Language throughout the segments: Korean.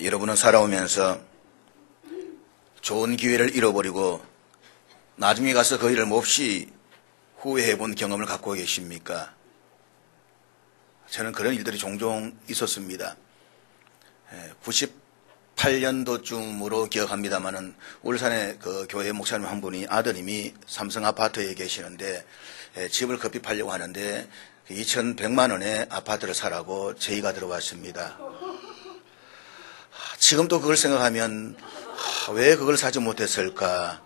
여러분은 살아오면서 좋은 기회를 잃어버리고 나중에 가서 그 일을 몹시 후회해 본 경험을 갖고 계십니까? 저는 그런 일들이 종종 있었습니다. 98년도쯤으로 기억합니다만은 울산의 그 교회 목사님 한 분이 아드님이 삼성 아파트에 계시는데 집을 급히 팔려고 하는데 2,100만 원의 아파트를 사라고 제의가 들어왔습니다. 지금도 그걸 생각하면 왜 그걸 사지 못했을까?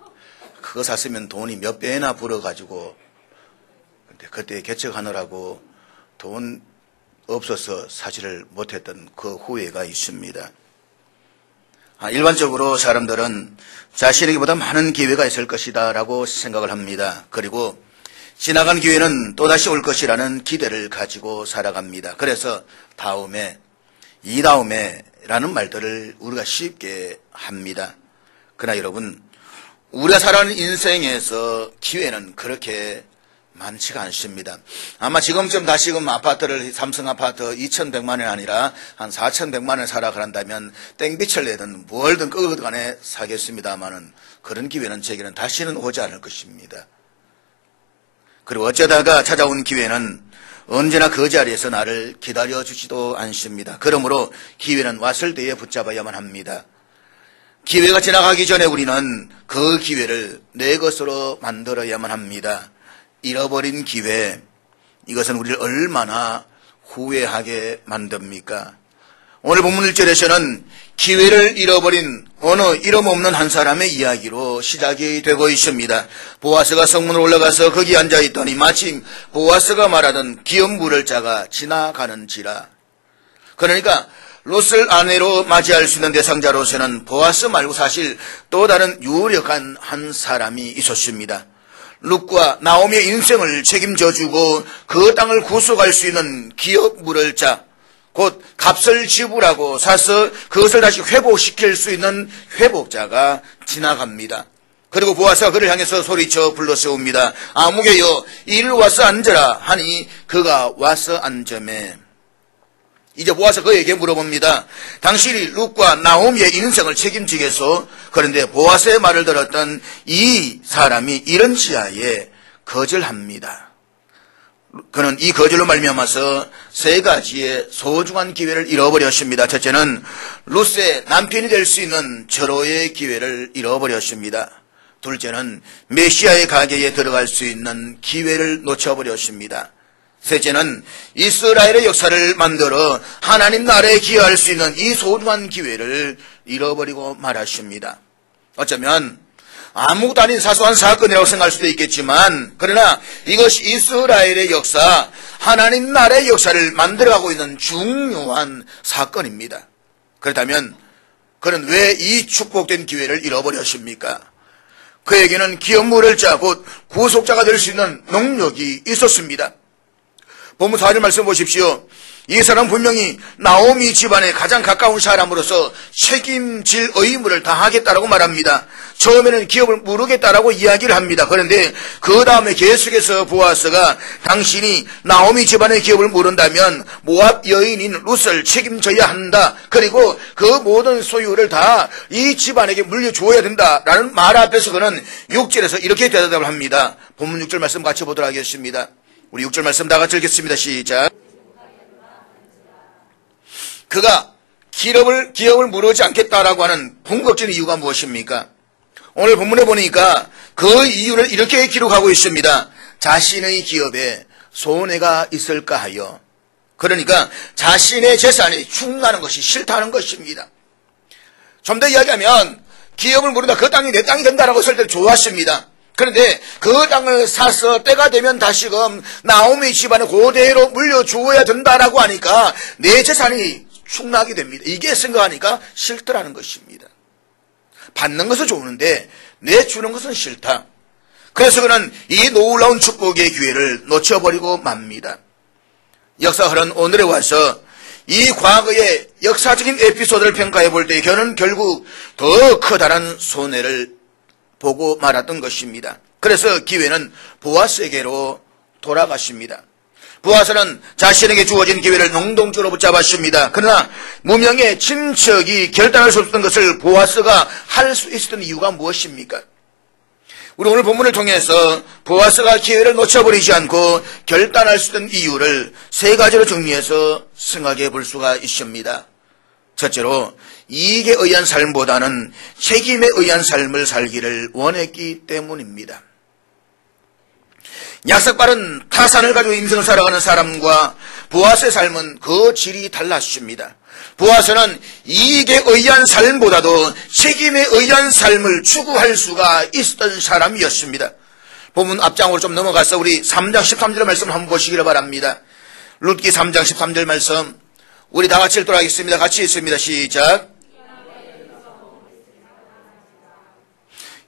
그거 샀으면 돈이 몇 배나 불어가지고 그때 개척하느라고 돈 없어서 사지를 못했던 그 후회가 있습니다. 일반적으로 사람들은 자신에게보다 많은 기회가 있을 것이다 라고 생각을 합니다. 그리고 지나간 기회는 또다시 올 것이라는 기대를 가지고 살아갑니다. 그래서 다음에, 이 다음에 라는 말들을 우리가 쉽게 합니다. 그러나 여러분, 우리가 살아가는 인생에서 기회는 그렇게 많지가 않습니다. 아마 지금쯤 다시금 아파트를, 삼성 아파트 2,100만 원이 아니라 한 4,100만 원 사라 그런다면 땡빛을 내든 뭘든 끄덕간에 사겠습니다만은 그런 기회는 제게는 다시는 오지 않을 것입니다. 그리고 어쩌다가 찾아온 기회는 언제나 그 자리에서 나를 기다려주지도 않습니다. 그러므로 기회는 왔을 때에 붙잡아야만 합니다. 기회가 지나가기 전에 우리는 그 기회를 내 것으로 만들어야만 합니다. 잃어버린 기회, 이것은 우리를 얼마나 후회하게 만듭니까? 오늘 본문 1절에서는 기회를 잃어버린 어느 이름 없는 한 사람의 이야기로 시작이 되고 있습니다. 보아스가 성문으로 올라가서 거기 앉아있더니 마침 보아스가 말하던 기업 물을 자가 지나가는지라. 그러니까 롯을 아내로 맞이할 수 있는 대상자로서는 보아스 말고 사실 또 다른 유력한 한 사람이 있었습니다. 룻과 나오미의 인생을 책임져주고 그 땅을 구속할 수 있는 기업 물을 자, 곧 값을 지불하고 사서 그것을 다시 회복시킬 수 있는 회복자가 지나갑니다. 그리고 보아스가 그를 향해서 소리쳐 불러세웁니다. 아무개여 이리로 와서 앉으라 하니 그가 와서 앉으매. 이제 보아스가 그에게 물어봅니다. 당신이 룻과 나오미의 인생을 책임지겠소? 그런데 보아스의 말을 들었던 이 사람이 이런 시야에 거절합니다. 그는 이 거절로 말미암아서 세 가지의 소중한 기회를 잃어버렸습니다. 첫째는 룻의 남편이 될 수 있는 절호의 기회를 잃어버렸습니다. 둘째는 메시아의 가게에 들어갈 수 있는 기회를 놓쳐버렸습니다. 셋째는 이스라엘의 역사를 만들어 하나님 나라에 기여할 수 있는 이 소중한 기회를 잃어버리고 말았습니다. 어쩌면 아무것도 아닌 사소한 사건이라고 생각할 수도 있겠지만, 그러나 이것이 이스라엘의 역사, 하나님 나라의 역사를 만들어가고 있는 중요한 사건입니다. 그렇다면 그는 왜 이 축복된 기회를 잃어버렸습니까? 그에게는 기업 물을 자, 곧 구속자가 될 수 있는 능력이 있었습니다. 본문 4절 말씀 보십시오. 이 사람 분명히 나오미 집안에 가장 가까운 사람으로서 책임질 의무를 다하겠다라고 말합니다. 처음에는 기업을 물으겠다라고 이야기를 합니다. 그런데 그 다음에 계속해서 보아스가 당신이 나오미 집안의 기업을 물은다면 모압 여인인 룻을 책임져야 한다. 그리고 그 모든 소유를 다 이 집안에게 물려주어야 된다라는 말 앞에서 그는 6절에서 이렇게 대답을 합니다. 본문 6절 말씀 같이 보도록 하겠습니다. 우리 6절 말씀 다 같이 읽겠습니다. 시작. 그가 기업을 물으지 않겠다라고 하는 본격적인 이유가 무엇입니까? 오늘 본문에 보니까 그 이유를 이렇게 기록하고 있습니다. 자신의 기업에 손해가 있을까 하여. 그러니까 자신의 재산이 축나는 것이 싫다는 것입니다. 좀 더 이야기하면 기업을 물으다 그 땅이 내 땅이 된다라고 했을 때 좋았습니다. 그런데 그 땅을 사서 때가 되면 다시금 나오미 집안에 그대로 물려주어야 된다라고 하니까 내 재산이 축나게 됩니다. 이게 생각하니까 싫더라는 것입니다. 받는 것은 좋은데 내주는 것은 싫다. 그래서 그는 이 놀라운 축복의 기회를 놓쳐버리고 맙니다. 역사 흐른 오늘에 와서 이 과거의 역사적인 에피소드를 평가해 볼 때 그는 결국 더 커다란 손해를 보고 말았던 것입니다. 그래서 기회는 보아스에게로 돌아갔습니다. 보아스는 자신에게 주어진 기회를 능동적으로 붙잡았습니다. 그러나 무명의 친척이 결단할 수 없었던 것을 보아스가 할 수 있었던 이유가 무엇입니까? 우리 오늘 본문을 통해서 보아스가 기회를 놓쳐버리지 않고 결단할 수 있는 이유를 세 가지로 정리해서 생각해 볼 수가 있습니다. 첫째로, 이익에 의한 삶보다는 책임에 의한 삶을 살기를 원했기 때문입니다. 약삭빠른 타산을 가지고 인생을 살아가는 사람과 보아스의 삶은 그 질이 달랐습니다. 보아스는 이익에 의한 삶보다도 책임에 의한 삶을 추구할 수가 있었던 사람이었습니다. 본문 앞장으로 좀 넘어가서 우리 3장 13절 말씀을 한번 보시기를 바랍니다. 룻기 3장 13절 말씀 우리 다 같이 읽도록 하겠습니다. 같이 읽습니다. 시작.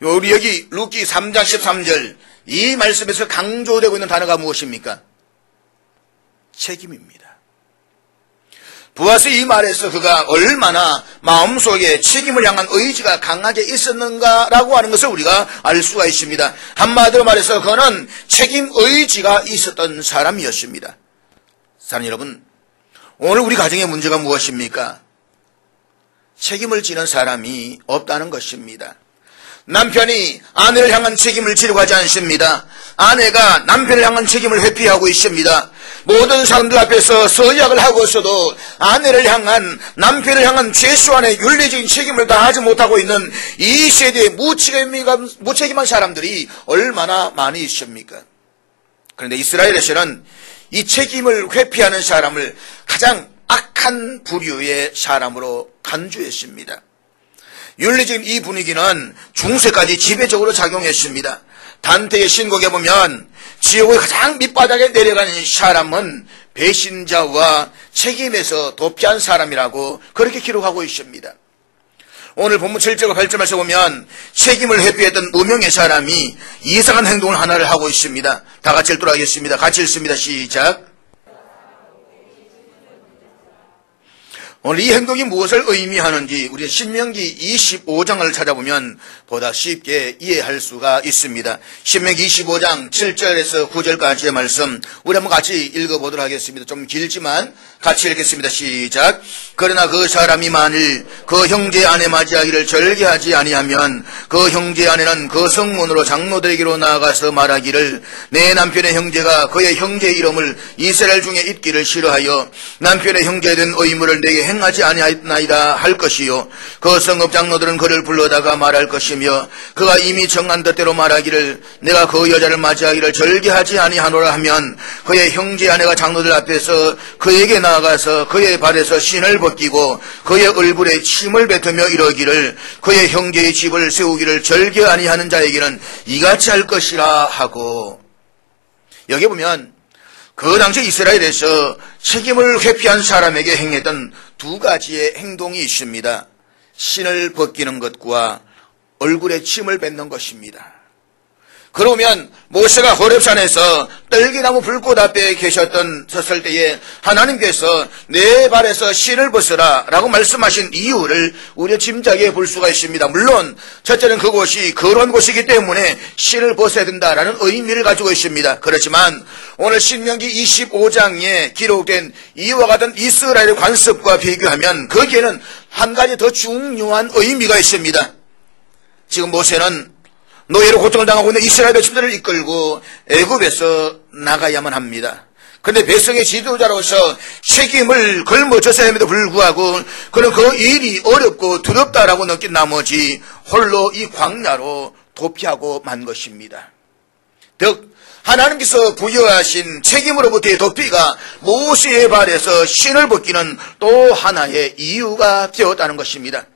우리 여기 룻기 3장 13절 이 말씀에서 강조되고 있는 단어가 무엇입니까? 책임입니다. 보아스 이 말에서 그가 얼마나 마음속에 책임을 향한 의지가 강하게 있었는가라고 하는 것을 우리가 알 수가 있습니다. 한마디로 말해서 그는 책임 의지가 있었던 사람이었습니다. 사랑하는 여러분, 오늘 우리 가정의 문제가 무엇입니까? 책임을 지는 사람이 없다는 것입니다. 남편이 아내를 향한 책임을 지려고 하지 않습니다. 아내가 남편을 향한 책임을 회피하고 있습니다. 모든 사람들 앞에서 서약을 하고서도 아내를 향한, 남편을 향한 최소한의 윤리적인 책임을 다하지 못하고 있는 이 세대의 무책임한 사람들이 얼마나 많이 있습니까? 그런데 이스라엘에서는 이 책임을 회피하는 사람을 가장 악한 부류의 사람으로 간주했습니다. 윤리적인 이 분위기는 중세까지 지배적으로 작용했습니다. 단테의 신곡에 보면 지옥의 가장 밑바닥에 내려간 사람은 배신자와 책임에서 도피한 사람이라고 그렇게 기록하고 있습니다. 오늘 본문 7절과 8절에서 보면 책임을 회피했던 무명의 사람이 이상한 행동을 하나를 하고 있습니다. 다 같이 읽도록 하겠습니다. 같이 읽습니다. 시작. 오늘 이 행동이 무엇을 의미하는지 우리 신명기 25장을 찾아보면 보다 쉽게 이해할 수가 있습니다. 신명기 25장 7절에서 9절까지의 말씀 우리 한번 같이 읽어보도록 하겠습니다. 좀 길지만 같이 읽겠습니다. 시작. 그러나 그 사람이 만일 그 형제 아내 맞이하기를 절개하지 아니하면 그 형제 아내는 그 성문으로 장로들에게로 나아가서 말하기를 내 남편의 형제가 그의 형제 이름을 이스라엘 중에 잊기를 싫어하여 남편의 형제에 된 의무를 내게 행하지 아니하였나이다 할 것이요 그 성읍 장로들은 그를 불러다가 말할 것이며 그가 이미 정한 뜻대로 말하기를 내가 그 여자를 맞이하기를 절개하지 아니하노라 하면 그의 형제 아내가 장로들 앞에서 그에게 나아가서 그의 발에서 신을 벗기고 그의 얼굴에 침을 뱉으며 이러기를 그의 형제의 집을 세우기를 절개 아니하는 자에게는 이같이 할 것이라 하고. 여기 보면 그 당시 이스라엘에서 책임을 회피한 사람에게 행했던 두 가지의 행동이 있습니다. 신을 벗기는 것과 얼굴에 침을 뱉는 것입니다. 그러면 모세가 호렙산에서 떨기나무 불꽃 앞에 섰을 때에 하나님께서 내 발에서 신을 벗으라 라고 말씀하신 이유를 우리가 짐작해 볼 수가 있습니다. 물론 첫째는 그곳이 거룩한 곳이기 때문에 신을 벗어야 된다라는 의미를 가지고 있습니다. 그렇지만 오늘 신명기 25장에 기록된 이와 같은 이스라엘의 관습과 비교하면 거기에는 한 가지 더 중요한 의미가 있습니다. 지금 모세는 노예로 고통을 당하고 있는 이스라엘 백성들을 이끌고 애굽에서 나가야만 합니다. 그런데 백성의 지도자로서 책임을 걸머졌어야 함에도 불구하고 그는 그 일이 어렵고 두렵다라고 느낀 나머지 홀로 이 광야로 도피하고 만 것입니다. 즉 하나님께서 부여하신 책임으로부터의 도피가 모세의 발에서 신을 벗기는 또 하나의 이유가 되었다는 것입니다.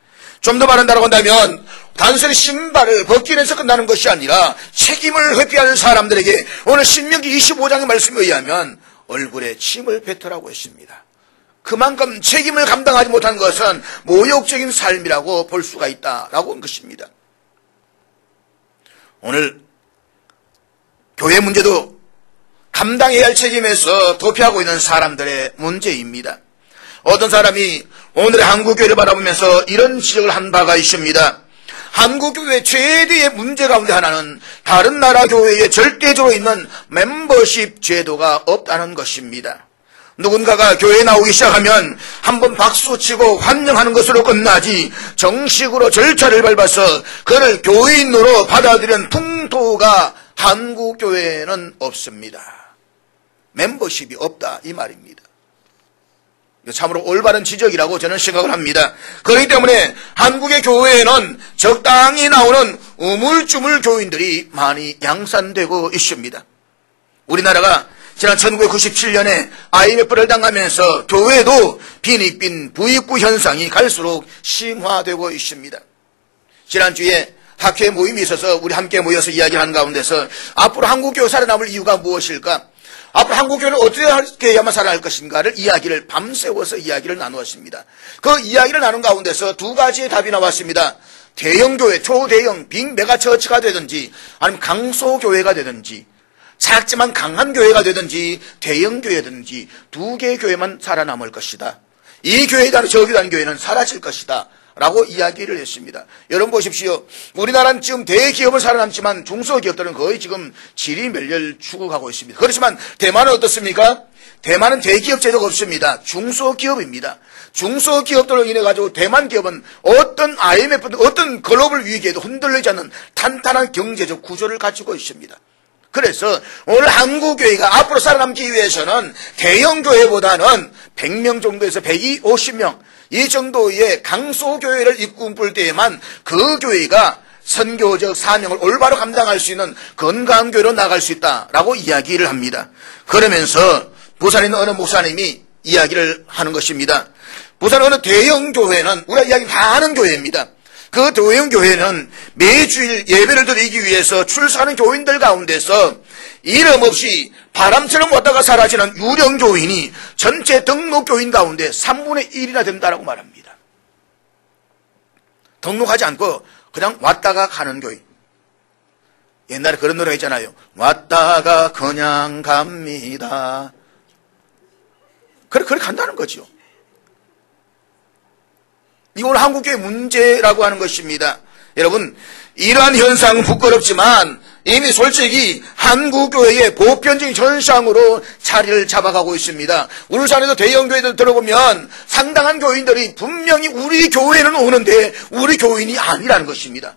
좀 더 말한다고 한다면 단순히 신발을 벗기면서 끝나는 것이 아니라 책임을 회피하는 사람들에게 오늘 신명기 25장의 말씀에 의하면 얼굴에 침을 뱉으라고 했습니다. 그만큼 책임을 감당하지 못한 것은 모욕적인 삶이라고 볼 수가 있다라고 한 것입니다. 오늘 교회 문제도 감당해야 할 책임에서 도피하고 있는 사람들의 문제입니다. 어떤 사람이 오늘의 한국교회를 바라보면서 이런 지적을 한 바가 있습니다. 한국교회 최대의 문제 가운데 하나는 다른 나라 교회에 절대적으로 있는 멤버십 제도가 없다는 것입니다. 누군가가 교회에 나오기 시작하면 한번 박수치고 환영하는 것으로 끝나지 정식으로 절차를 밟아서 그를 교인으로 받아들이는 풍토가 한국 교회에는 없습니다. 멤버십이 없다 이 말입니다. 참으로 올바른 지적이라고 저는 생각을 합니다. 그렇기 때문에 한국의 교회에는 적당히 나오는 우물쭈물 교인들이 많이 양산되고 있습니다. 우리나라가 지난 1997년에 IMF를 당하면서 교회도 빈익빈 부익부 현상이 갈수록 심화되고 있습니다. 지난주에 학회 모임이 있어서 우리 함께 모여서 이야기하는 가운데서 앞으로 한국교회 살아남을 이유가 무엇일까? 앞으로 한국교회는 어떻게 해야만 살아날 것인가를 이야기를 밤새워서 이야기를 나누었습니다. 그 이야기를 나눈 가운데서 두 가지의 답이 나왔습니다. 대형교회, 초대형, 빅 메가처치가 되든지 아니면 강소교회가 되든지 작지만 강한 교회가 되든지 대형교회든지 두 개의 교회만 살아남을 것이다. 이 교회다 저기에 다른 교회는 사라질 것이다 라고 이야기를 했습니다. 여러분 보십시오. 우리나라는 지금 대기업은 살아남지만 중소기업들은 거의 지금 지리멸렬 추구하고 있습니다. 그렇지만 대만은 어떻습니까? 대만은 대기업 제도가 없습니다. 중소기업입니다. 중소기업들로 인해 가지고 대만 기업은 어떤 IMF, 어떤 글로벌 위기에도 흔들리지 않는 탄탄한 경제적 구조를 가지고 있습니다. 그래서 오늘 한국교회가 앞으로 살아남기 위해서는 대형교회보다는 100명 정도에서 150명 이 정도의 강소교회를 이끌 때에만 그 교회가 선교적 사명을 올바로 감당할 수 있는 건강한 교회로 나갈 수 있다라고 이야기를 합니다. 그러면서 부산에 있는 어느 목사님이 이야기를 하는 것입니다. 부산 어느 대형교회는 우리가 이야기 다 하는 교회입니다. 그 대형교회는 매주일 예배를 드리기 위해서 출석하는 교인들 가운데서 이름 없이 바람처럼 왔다가 사라지는 유령교인이 전체 등록교인 가운데 3분의 1이나 된다라고 말합니다. 등록하지 않고 그냥 왔다가 가는 교인. 옛날에 그런 노래가 있잖아요. 왔다가 그냥 갑니다. 그렇게 간다는 거죠. 이건 한국교회 문제라고 하는 것입니다. 여러분, 이러한 현상은 부끄럽지만 이미 솔직히 한국교회의 보편적인 현상으로 자리를 잡아가고 있습니다. 울산에도 대형교회들 들어보면 상당한 교인들이 분명히 우리 교회는 오는데 우리 교인이 아니라는 것입니다.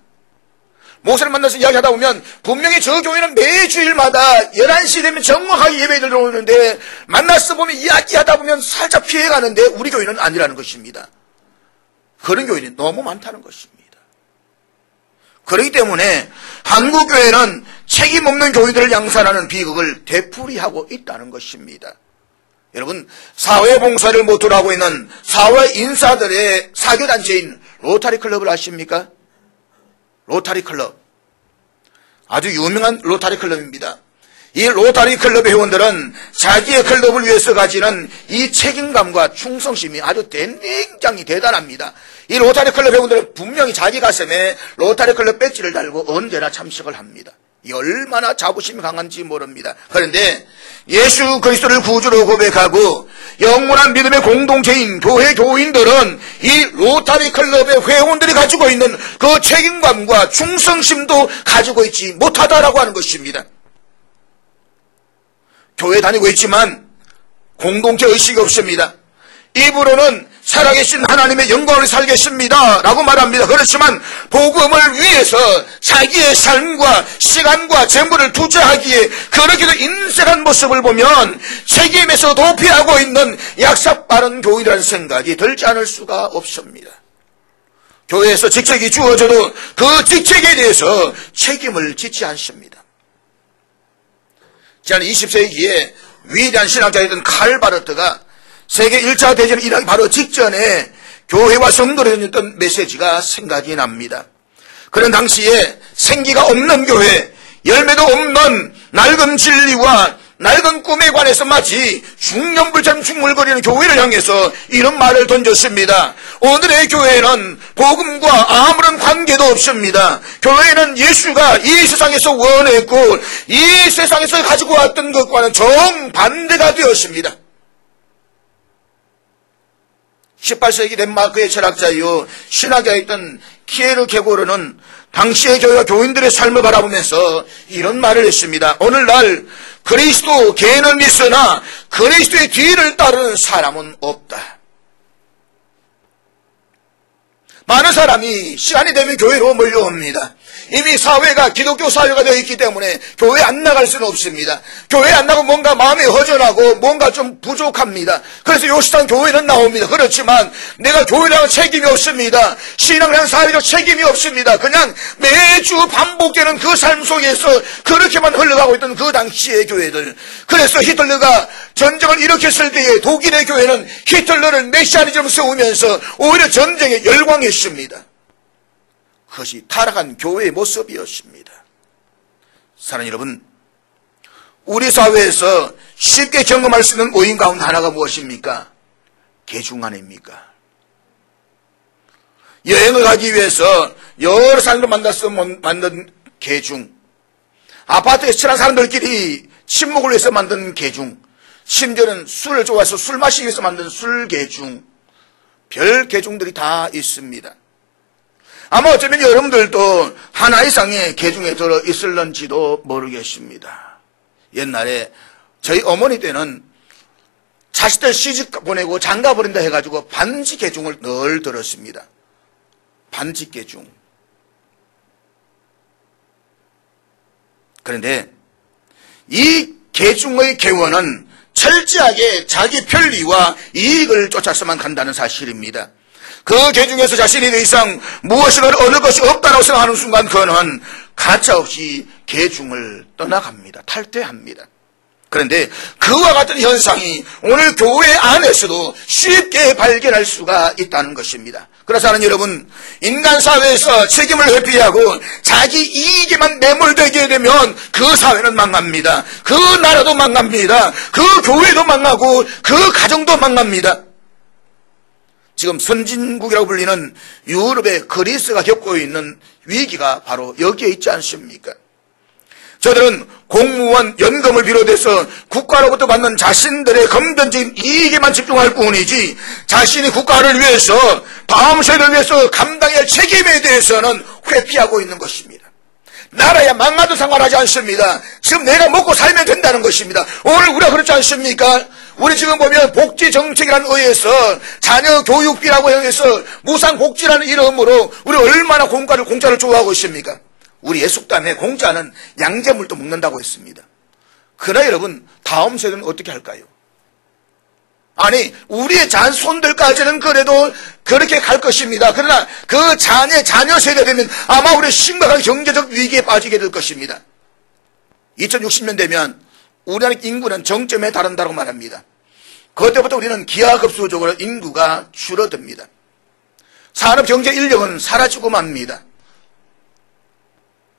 목사님 만나서 이야기하다 보면 분명히 저 교회는 매주일마다 11시 되면 정확하게 예배를 들어오는데 만나서 보면 이야기하다 보면 살짝 피해가는데 우리 교회는 아니라는 것입니다. 그런 교인이 너무 많다는 것입니다. 그렇기 때문에 한국교회는 책임 없는 교인들을 양산하는 비극을 되풀이하고 있다는 것입니다. 여러분, 사회봉사를 모토로 하고 있는 사회 인사들의 사교단체인 로타리 클럽을 아십니까? 로타리 클럽. 아주 유명한 로타리 클럽입니다. 이 로타리 클럽의 회원들은 자기의 클럽을 위해서 가지는 이 책임감과 충성심이 아주 굉장히 대단합니다. 이 로타리 클럽 회원들은 분명히 자기 가슴에 로타리 클럽 배지를 달고 언제나 참석을 합니다. 이 얼마나 자부심이 강한지 모릅니다. 그런데 예수 그리스도를 구주로 고백하고 영원한 믿음의 공동체인 교회 교인들은 이 로타리 클럽의 회원들이 가지고 있는 그 책임감과 충성심도 가지고 있지 못하다라고 하는 것입니다. 교회 다니고 있지만 공동체 의식이 없습니다. 입으로는 살아계신 하나님의 영광을 살겠습니다 라고 말합니다. 그렇지만 복음을 위해서 자기의 삶과 시간과 재물을 투자하기에 그렇게도 인색한 모습을 보면 책임에서 도피하고 있는 약삭빠른 교인이라는 생각이 들지 않을 수가 없습니다. 교회에서 직책이 주어져도 그 직책에 대해서 책임을 짓지 않습니다. 지난 20세기에 위대한 신학자였던 칼 바르트가 세계 1차 대전을 일하기 바로 직전에 교회와 성도를 던졌던 메시지가 생각이 납니다. 그런 당시에 생기가 없는 교회, 열매도 없는 낡은 진리와 낡은 꿈에 관해서 마치 중년불처럼 중물거리는 교회를 향해서 이런 말을 던졌습니다. 오늘의 교회는 복음과 아무런 관계도 없습니다. 교회는 예수가 이 세상에서 원했고 이 세상에서 가지고 왔던 것과는 정반대가 되었습니다. 18세기 덴마크의 철학자이요 신학자였던 키에르케고르는 당시의 교회와 교인들의 삶을 바라보면서 이런 말을 했습니다. 오늘날 그리스도 개는 있으나 그리스도의 뒤를 따르는 사람은 없다. 많은 사람이 시간이 되면 교회로 몰려옵니다. 이미 사회가 기독교 사회가 되어 있기 때문에 교회 안 나갈 수는 없습니다. 교회 안 나가면 뭔가 마음이 허전하고 뭔가 좀 부족합니다. 그래서 요시장 교회는 나옵니다. 그렇지만 내가 교회라는 책임이 없습니다. 신앙이라는 사회적 책임이 없습니다. 그냥 매주 반복되는 그 삶 속에서 그렇게만 흘러가고 있던 그 당시의 교회들. 그래서 히틀러가 전쟁을 일으켰을 때에 독일의 교회는 히틀러를 메시아니즘을 세우면서 오히려 전쟁에 열광했습니다. 그것이 타락한 교회의 모습이었습니다. 사랑하는 여러분, 우리 사회에서 쉽게 경험할 수 있는 오인 가운데 하나가 무엇입니까? 계중 아닙니까? 여행을 가기 위해서 여러 사람들 만나서 만든 계중, 아파트에 친한 사람들끼리 친목을 위해서 만든 계중, 심지어는 술을 좋아해서 술 마시기 위해서 만든 술 계중, 별 계중들이 다 있습니다. 아마 어쩌면 여러분들도 하나 이상의 계중에 들어 있을런지도 모르겠습니다. 옛날에 저희 어머니 때는 자식들 시집 보내고 장가 버린다 해가지고 반지 계중을 늘 들었습니다. 반지 계중. 그런데 이 계중의 개원은 철저하게 자기 편리와 이익을 쫓아서만 간다는 사실입니다. 그 계중에서 자신이 더 이상 무엇이든 어느 것이 없다고 생각하는 순간 그는 가차없이 계중을 떠나갑니다. 탈퇴합니다. 그런데 그와 같은 현상이 오늘 교회 안에서도 쉽게 발견할 수가 있다는 것입니다. 그래서 하는 여러분, 인간 사회에서 책임을 회피하고 자기 이익에만 매몰되게 되면 그 사회는 망합니다. 그 나라도 망합니다. 그 교회도 망하고 그 가정도 망합니다. 지금 선진국이라고 불리는 유럽의 그리스가 겪고 있는 위기가 바로 여기에 있지 않습니까? 저들은 공무원 연금을 비롯해서 국가로부터 받는 자신들의 금전적인 이익에만 집중할 뿐이지 자신이 국가를 위해서 다음 세대를 위해서 감당해야 할 책임에 대해서는 회피하고 있는 것입니다. 나라야 망가도 상관하지 않습니다. 지금 내가 먹고 살면 된다는 것입니다. 오늘 우리가 그렇지 않습니까? 우리 지금 보면 복지정책이라는 의해서 자녀 교육비라고 해서 무상복지라는 이름으로 우리 얼마나 공짜를 좋아하고 있습니까? 우리 예숙담에 공짜는 양재물도 먹는다고 했습니다. 그러나 여러분, 다음 세대는 어떻게 할까요? 아니, 우리의 자손들까지는 그래도 그렇게 갈 것입니다. 그러나 그 자녀 세대 되면 아마 우리 심각한 경제적 위기에 빠지게 될 것입니다. 2060년 되면 우리나라 인구는 정점에 달한다고 말합니다. 그때부터 우리는 기하급수적으로 인구가 줄어듭니다. 산업 경제 인력은 사라지고 맙니다.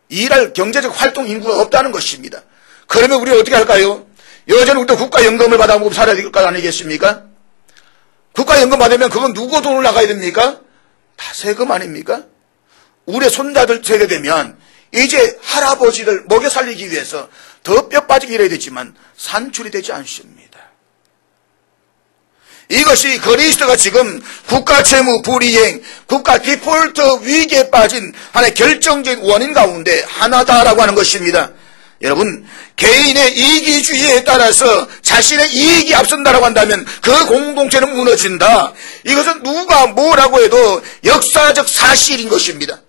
일할 경제적 활동 인구가 없다는 것입니다. 그러면 우리가 어떻게 할까요? 여전히 우리도 국가연금을 받아먹고 살아야 될 거 아니겠습니까? 국가연금 받으면 그건 누구 돈을 나가야 됩니까? 다 세금 아닙니까? 우리 손자들 세대 되면 이제 할아버지들 먹여 살리기 위해서 더 뼈 빠지게 일해야 되지만 산출이 되지 않습니다. 이것이 그리스도가 지금 국가 채무 불이행, 국가 디폴트 위기에 빠진 하나의 결정적인 원인 가운데 하나다라고 하는 것입니다. 여러분, 개인의 이기주의에 따라서 자신의 이익이 앞선다라고 한다면 그 공동체는 무너진다. 이것은 누가 뭐라고 해도 역사적 사실인 것입니다.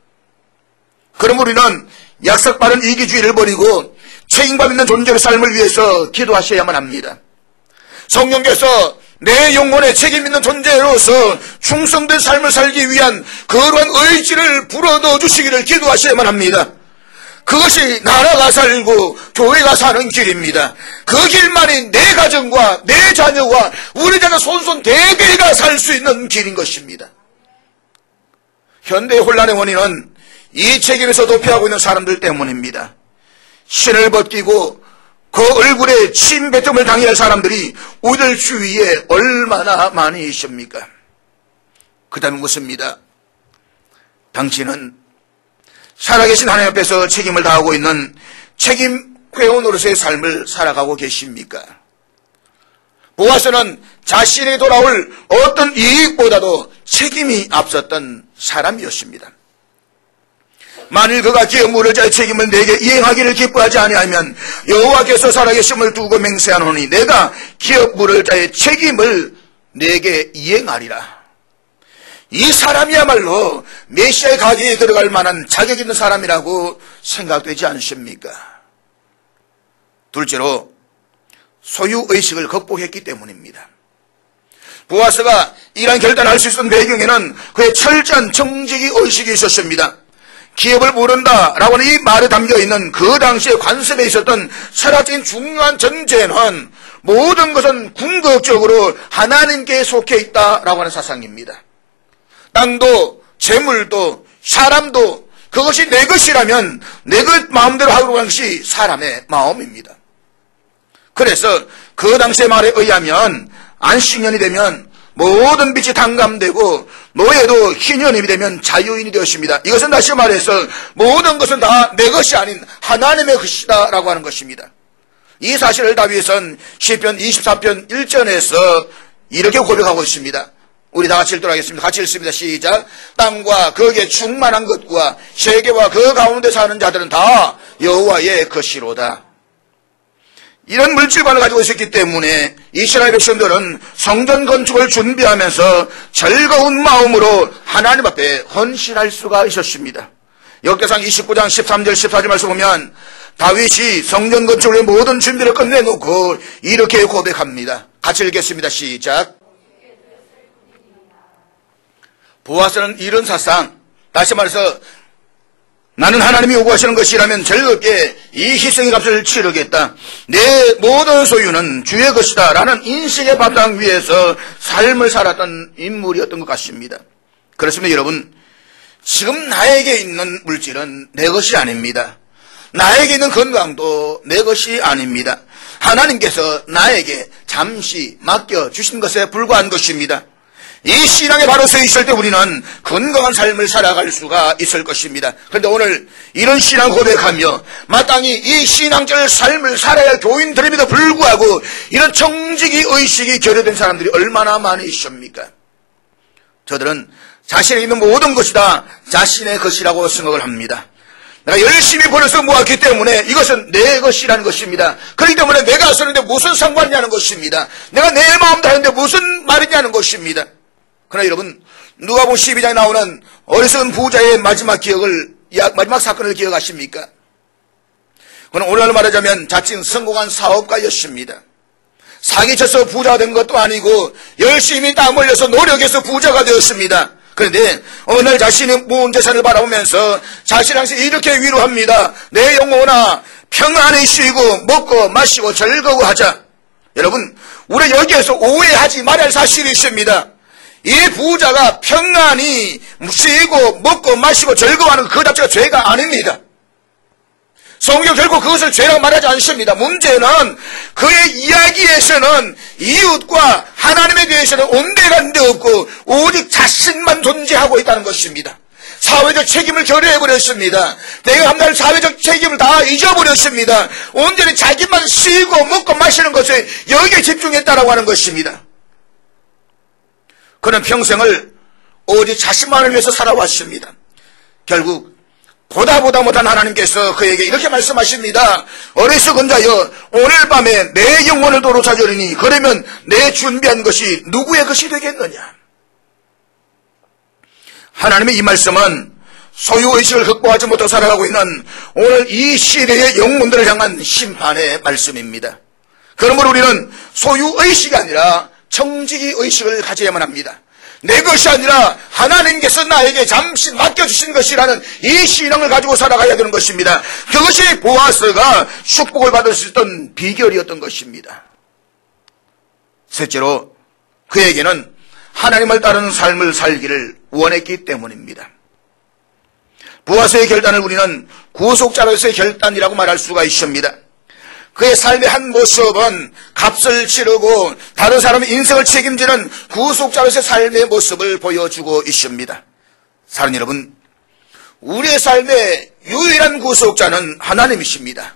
그럼 우리는 약삭빠른 이기주의를 버리고 책임감 있는 존재의 삶을 위해서 기도하셔야만 합니다. 성령께서 내 영혼에 책임 있는 존재로서 충성된 삶을 살기 위한 그러한 의지를 불어넣어 주시기를 기도하셔야만 합니다. 그것이 나라가 살고 교회가 사는 길입니다. 그 길만이 내 가정과 내 자녀와 우리 자녀 손손 대대가 살 수 있는 길인 것입니다. 현대의 혼란의 원인은 이 책임에서 도피하고 있는 사람들 때문입니다. 신을 벗기고 그 얼굴에 침뱉음을 당해야 할 사람들이 우리들 주위에 얼마나 많이 있습니까? 그 다음에 묻습니다. 당신은 살아계신 하나님 앞에서 책임을 다하고 있는 책임 회원으로서의 삶을 살아가고 계십니까? 보아스는 자신이 돌아올 어떤 이익보다도 책임이 앞섰던 사람이었습니다. 만일 그가 기업 물을 자의 책임을 내게 이행하기를 기뻐하지 아니하면 여호와께서 살아계심을 두고 맹세하노니 내가 기업 물을 자의 책임을 내게 이행하리라. 이 사람이야말로 메시아의 가게에 들어갈 만한 자격 있는 사람이라고 생각되지 않으십니까? 둘째로 소유의식을 극복했기 때문입니다. 보아스가 이러한 결단을 할 수 있었던 배경에는 그의 철저한 정직의식이 있었습니다. 기업을 모른다라고 하는 이 말에 담겨있는 그 당시에 관습에 있었던 철학적인 중요한 전제는 모든 것은 궁극적으로 하나님께 속해 있다라고 하는 사상입니다. 땅도 재물도 사람도 그것이 내 것이라면 내 것 마음대로 하려고 하는 것이 사람의 마음입니다. 그래서 그 당시의 말에 의하면 안식년이 되면 모든 빛이 탕감되고 노예도 희년임이 되면 자유인이 되었습니다. 이것은 다시 말해서 모든 것은 다 내 것이 아닌 하나님의 것이다 라고 하는 것입니다. 이 사실을 다윗은 시편 24편 1절에서 이렇게 고백하고 있습니다. 우리 다 같이 읽도록 하겠습니다. 같이 읽습니다. 시작. 땅과 거기에 충만한 것과 세계와 그 가운데 사는 자들은 다 여호와의 것이로다. 이런 물질관을 가지고 있었기 때문에 이스라엘 백성들은 성전 건축을 준비하면서 즐거운 마음으로 하나님 앞에 헌신할 수가 있었습니다. 역대상 29장 13절 14절 말씀 보면 다윗이 성전 건축의 모든 준비를 끝내놓고 이렇게 고백합니다. 같이 읽겠습니다. 시작. 보아스는 이런 사상, 다시 말해서 나는 하나님이 요구하시는 것이라면 즐겁게 이 희생의 값을 치르겠다. 내 모든 소유는 주의 것이다 라는 인식의 바탕 위에서 삶을 살았던 인물이었던 것 같습니다. 그렇습니다. 여러분, 지금 나에게 있는 물질은 내 것이 아닙니다. 나에게 있는 건강도 내 것이 아닙니다. 하나님께서 나에게 잠시 맡겨주신 것에 불과한 것입니다. 이 신앙에 바로 서 있을 때 우리는 건강한 삶을 살아갈 수가 있을 것입니다. 그런데 오늘 이런 신앙 고백하며 마땅히 이 신앙적 삶을 살아야 할 교인들임에도 불구하고 이런 정직의 의식이 결여된 사람들이 얼마나 많이 있습니까? 저들은 자신에 있는 모든 것이 다 자신의 것이라고 생각을 합니다. 내가 열심히 벌어서 모았기 때문에 이것은 내 것이라는 것입니다. 그렇기 때문에 내가 쓰는데 무슨 상관이냐는 것입니다. 내가 내 마음대로 하는데 무슨 말이냐는 것입니다. 그러나 여러분, 누가복음 12장에 나오는 어리석은 부자의 마지막 사건을 기억하십니까? 그는 오늘날 말하자면 자칭 성공한 사업가였습니다. 사기쳐서 부자가 된 것도 아니고 열심히 땀 흘려서 노력해서 부자가 되었습니다. 그런데 어느 날 자신의 모은 재산을 바라보면서 자신한테 이렇게 위로합니다. 내 영혼아, 평안히 쉬고 먹고 마시고 즐거워하자. 여러분, 우리 여기에서 오해하지 말아야 할 사실이 있습니다. 이 부자가 평안히 쉬고 먹고 마시고 즐거워하는 그 자체가 죄가 아닙니다. 성경 결국 그것을 죄라고 말하지 않습니다. 문제는 그의 이야기에서는 이웃과 하나님에 대해서는 온데간데 없고 오직 자신만 존재하고 있다는 것입니다. 사회적 책임을 결여해버렸습니다. 내가 한날 사회적 책임을 다 잊어버렸습니다. 온전히 자기만 쉬고 먹고 마시는 것에 여기에 집중했다라고 하는 것입니다. 그는 평생을 오직 자신만을 위해서 살아왔습니다. 결국 보다 못한 하나님께서 그에게 이렇게 말씀하십니다. 어리석은 자여, 오늘 밤에 내 영혼을 도로 찾으리니 그러면 내 준비한 것이 누구의 것이 되겠느냐. 하나님의 이 말씀은 소유의식을 극복하지 못하고 살아가고 있는 오늘 이 시대의 영혼들을 향한 심판의 말씀입니다. 그러므로 우리는 소유의식이 아니라 정직의 의식을 가져야만 합니다. 내 것이 아니라 하나님께서 나에게 잠시 맡겨주신 것이라는 이 신앙을 가지고 살아가야 되는 것입니다. 그것이 보아스가 축복을 받을 수 있던 비결이었던 것입니다. 셋째로 그에게는 하나님을 따르는 삶을 살기를 원했기 때문입니다. 보아스의 결단을 우리는 구속자로서의 결단이라고 말할 수가 있습니다. 그의 삶의 한 모습은 값을 치르고 다른 사람의 인생을 책임지는 구속자로서의 삶의 모습을 보여주고 있습니다. 사랑하는 여러분, 우리의 삶의 유일한 구속자는 하나님이십니다.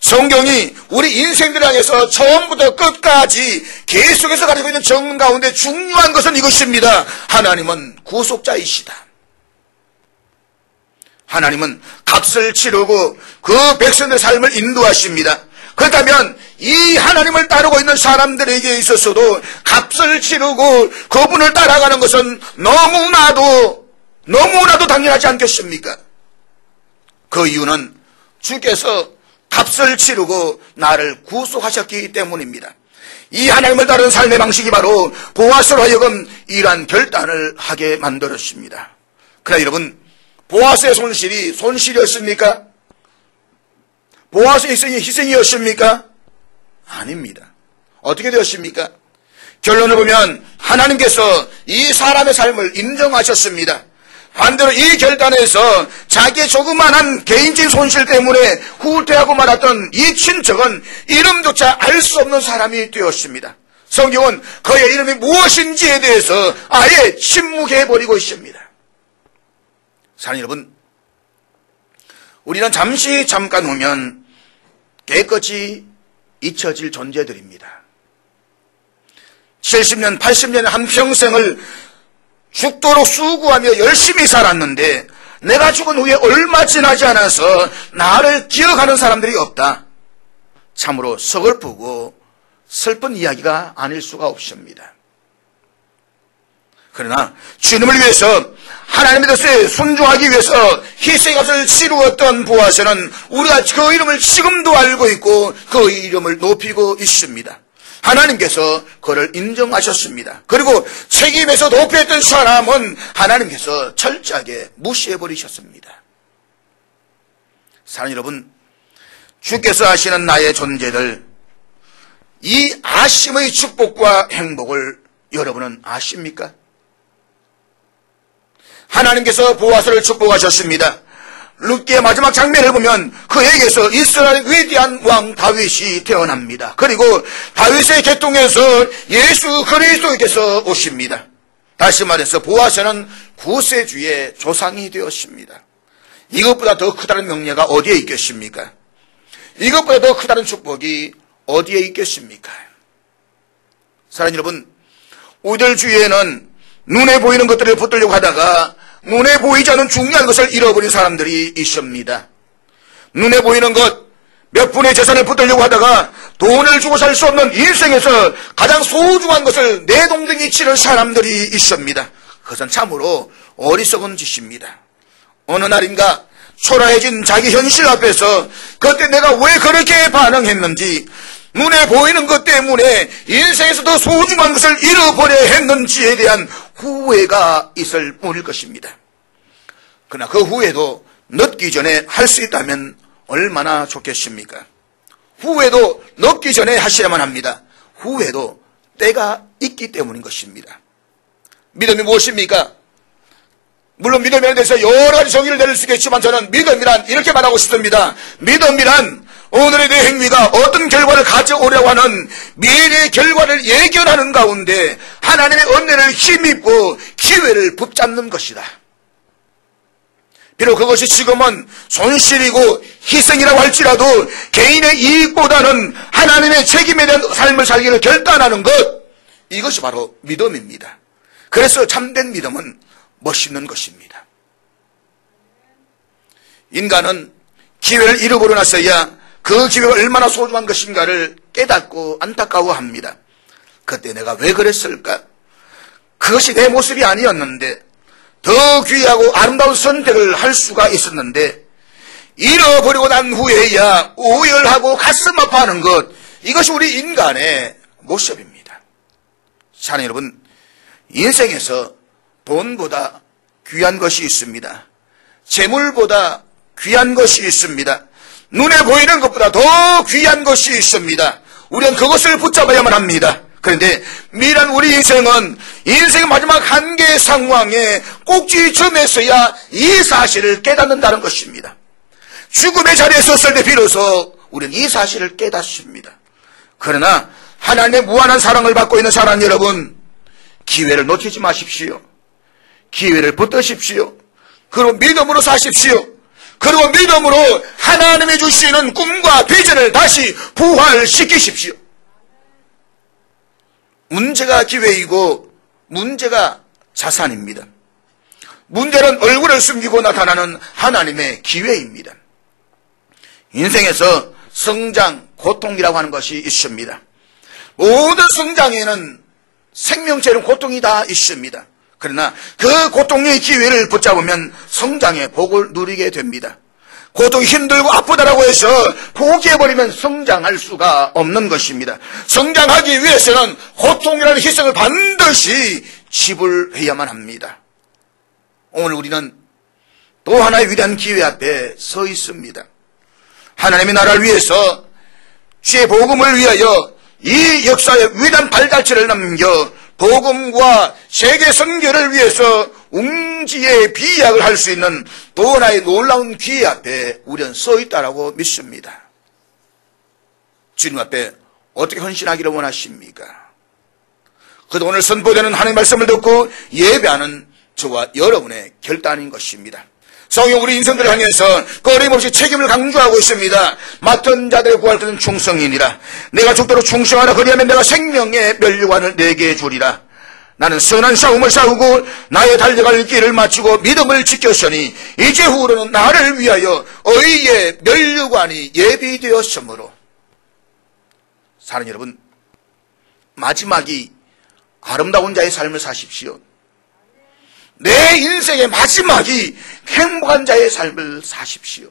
성경이 우리 인생들 향해서 처음부터 끝까지 계속해서 가지고 있는 정 가운데 중요한 것은 이것입니다. 하나님은 구속자이시다. 하나님은 값을 치르고 그 백성들의 삶을 인도하십니다. 그렇다면 이 하나님을 따르고 있는 사람들에게 있어서도 값을 치르고 그분을 따라가는 것은 너무나도 당연하지 않겠습니까? 그 이유는 주께서 값을 치르고 나를 구속하셨기 때문입니다. 이 하나님을 따르는 삶의 방식이 바로 보아스로 하여금 이러한 결단을 하게 만들었습니다. 그러나 여러분, 보아스의 손실이 손실이었습니까? 보아스의 희생이었습니까? 아닙니다. 어떻게 되었습니까? 결론을 보면 하나님께서 이 사람의 삶을 인정하셨습니다. 반대로 이 결단에서 자기의 조그만한 개인적인 손실 때문에 후퇴하고 말았던 이 친척은 이름조차 알 수 없는 사람이 되었습니다. 성경은 그의 이름이 무엇인지에 대해서 아예 침묵해버리고 있습니다. 사랑하는 여러분, 우리는 잠깐 후면 깨끗이 잊혀질 존재들입니다. 70년, 80년의 한평생을 죽도록 수고하며 열심히 살았는데 내가 죽은 후에 얼마 지나지 않아서 나를 기억하는 사람들이 없다. 참으로 서글프고 슬픈 이야기가 아닐 수가 없습니다. 그러나 주님을 위해서 하나님의 뜻에 순종하기 위해서 희생값을 치루었던 보아스는 우리가 그 이름을 지금도 알고 있고 그 이름을 높이고 있습니다. 하나님께서 그를 인정하셨습니다. 그리고 책임에서 높였던 사람은 하나님께서 철저하게 무시해버리셨습니다. 사랑하는 여러분, 주께서 하시는 나의 존재들, 이 아심의 축복과 행복을 여러분은 아십니까? 하나님께서 보아스를 축복하셨습니다. 룻기의 마지막 장면을 보면 그에게서 이스라엘의 위대한 왕 다윗이 태어납니다. 그리고 다윗의 계통에서 예수 그리스도께서 오십니다. 다시 말해서 보아스는 구세주의 조상이 되었습니다. 이것보다 더 크다는 명예가 어디에 있겠습니까? 이것보다 더 크다는 축복이 어디에 있겠습니까? 사랑하는 여러분, 우리들 주위에는 눈에 보이는 것들을 붙들려고 하다가 눈에 보이지 않는 중요한 것을 잃어버린 사람들이 있습니다. 눈에 보이는 것, 몇 분의 재산을 붙들려고 하다가 돈을 주고 살 수 없는 인생에서 가장 소중한 것을 내동댕이 치는 사람들이 있습니다. 그것은 참으로 어리석은 짓입니다. 어느 날인가 초라해진 자기 현실 앞에서 그때 내가 왜 그렇게 반응했는지, 눈에 보이는 것 때문에 인생에서 더 소중한 것을 잃어버려야 했는지에 대한 후회가 있을 뿐일 것입니다. 그러나 그 후회도 늦기 전에 할 수 있다면 얼마나 좋겠습니까? 후회도 늦기 전에 하셔야만 합니다. 후회도 때가 있기 때문인 것입니다. 믿음이 무엇입니까? 물론 믿음에 대해서 여러 가지 정의를 내릴 수 있겠지만 저는 믿음이란 이렇게 말하고 싶습니다. 믿음이란 오늘의 내 행위가 어떤 결과를 가져오려고 하는 미래의 결과를 예견하는 가운데 하나님의 은혜를 힘입고 기회를 붙잡는 것이다. 비록 그것이 지금은 손실이고 희생이라고 할지라도 개인의 이익보다는 하나님의 책임에 대한 삶을 살기를 결단하는 것, 이것이 바로 믿음입니다. 그래서 참된 믿음은 멋있는 것입니다. 인간은 기회를 잃어버려 놨어야 그 기회가 얼마나 소중한 것인가를 깨닫고 안타까워합니다. 그때 내가 왜 그랬을까? 그것이 내 모습이 아니었는데 더 귀하고 아름다운 선택을 할 수가 있었는데 잃어버리고 난 후에야 오열하고 가슴 아파하는 것, 이것이 우리 인간의 모습입니다. 사랑하는 여러분, 인생에서 돈보다 귀한 것이 있습니다. 재물보다 귀한 것이 있습니다. 눈에 보이는 것보다 더 귀한 것이 있습니다. 우리는 그것을 붙잡아야만 합니다. 그런데 미란 우리 인생은 인생의 마지막 한계의 상황에 꼭지점에서야 이 사실을 깨닫는다는 것입니다. 죽음의 자리에 섰을 때 비로소 우리는 이 사실을 깨닫습니다. 그러나 하나님의 무한한 사랑을 받고 있는 사람 여러분, 기회를 놓치지 마십시오. 기회를 붙드십시오. 그리고 믿음으로 사십시오. 그리고 믿음으로 하나님이 주시는 꿈과 비전을 다시 부활시키십시오. 문제가 기회이고 문제가 자산입니다. 문제는 얼굴을 숨기고 나타나는 하나님의 기회입니다. 인생에서 성장, 고통이라고 하는 것이 있습니다. 모든 성장에는 생명체는 고통이 다 있습니다. 그러나 그 고통의 기회를 붙잡으면 성장의 복을 누리게 됩니다. 고통이 힘들고 아프다라고 해서 포기해버리면 성장할 수가 없는 것입니다. 성장하기 위해서는 고통이라는 희생을 반드시 지불해야만 합니다. 오늘 우리는 또 하나의 위대한 기회 앞에 서 있습니다. 하나님의 나라를 위해서 주의 복음을 위하여 이 역사의 위대한 발자취를 남겨 복음과 세계 선교를 위해서 웅지의 비약을 할 수 있는 또 하나의 놀라운 기회 앞에 우리는 서 있다라고 믿습니다. 주님 앞에 어떻게 헌신하기를 원하십니까? 그도 오늘 선포되는 하나님의 말씀을 듣고 예배하는 저와 여러분의 결단인 것입니다. 성경 우리 인생들을 향해서 꺼림없이 책임을 강조하고 있습니다. 맡은 자들의 구할 때는 충성이니라. 내가 죽도록 충성하라. 그리하면 내가 생명의 면류관을 내게 주리라. 나는 선한 싸움을 싸우고 나의 달려갈 길을 마치고 믿음을 지켰으니 이제후로는 나를 위하여 의의 면류관이 예비되었으므로. 사랑하는 여러분, 마지막이 아름다운 자의 삶을 사십시오. 내 인생의 마지막이 행복한 자의 삶을 사십시오.